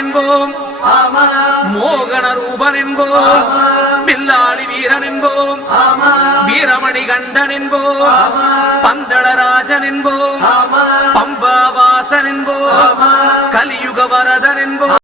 என்போம், மோகன ரூபன் என்போம், பில்லாளி வீரன் என்போம், வீரமணி கண்டன் என்போம், பந்தளராஜன் என்போம், பம்பாவாசன் என்போம், கலியுக வரதன் என்போம்.